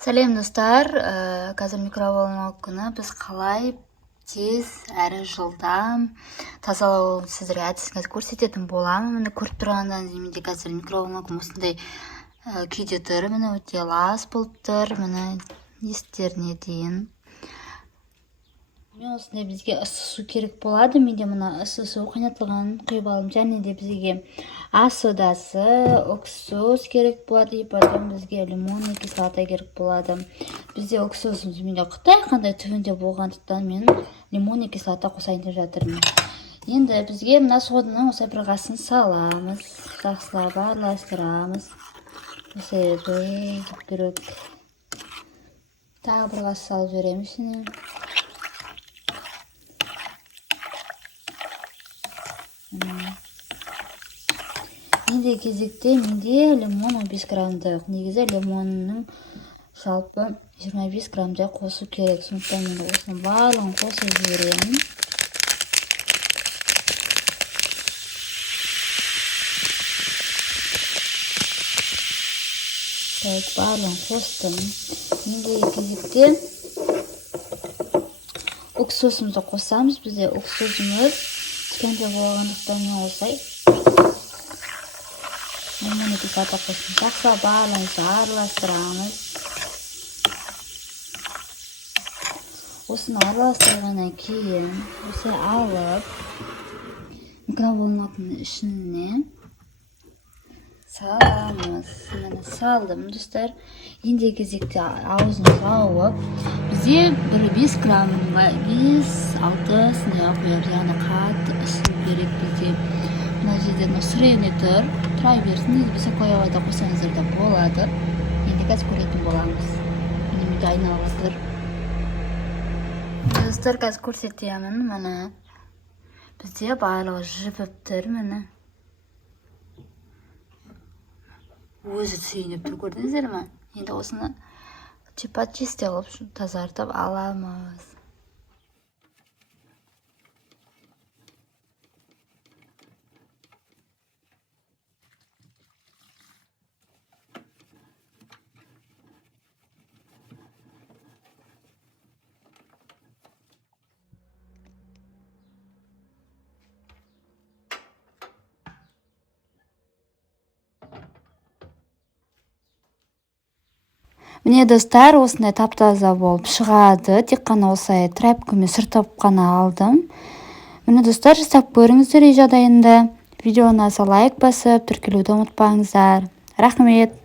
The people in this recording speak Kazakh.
Сәлем достар, қазір микроволновканы біз қалай тез әрі жылдам тазалау сіздерге әдісін көрсететін боламын. Міне көріп тұрғандан менде қазір микроволновкам осындай күйде тұр. Міне өте лас болып тұр. Міне есіктеріне дейін. Мен осындай бізге ыстық су керек болады. Менде мына ыстық су қайнатылған құйып алдым. Және де бізге ас содасы, уксус керек болады. И потом бізге лимонный кислота керек болады. Бізде уксусымыз менде Қытай қандай түбінде болғандықтан мен лимонный кислота қосайын деп жатырмын. Енді бізге мына соданың осы бір қасын саламыз. Жақсылап араластырамыз. Осылай жүріп тағы бір қас салып жібереміз. Енді кезекте менде лимон 15 грамдық. Негізі лимонның жалпы 25 грамдай қосу керек. Сондықтан мен осының барлығын қосып жіберемін. Барлығын қостым. Енді кезекте уксусымызды қосамыз. Бізде уксусымыз кішкентай болғандықтан мен осылай лимонный кислота қостым. Жақсылап барлығын араластырамыз. Осыны араластырғаннан кейін осылай алып микроволновканың ішіне саламыз. Мені салдым, достар. Енді кезекте аузын жауып, бізде бір 5 граммға 5-6 сынға қоямыз. Яғни қатты ысу керек бізде. Мына жерде сырыйны тұр. Тұра берсін, біз қояуада қосаңыздар да болады. Енді қазір көретін боламыз. Менде айналып отыр. Достар, қазір көрсетемін. Міне бізде барлығы жібіп тұр. Міне өзі сүйініп тұр, көрдіңіздер ме? Енді осыны чистый қылып тазартып аламыз. Міне достар, осындай тап-таза болып шығады. Тек қана осылай тряпкамен сүртіп қана алдым. Міне достар, жасап көріңіздер үй жағдайында. Видеоны лайк басып, тіркелуді ұмытпаңыздар. Рахмет.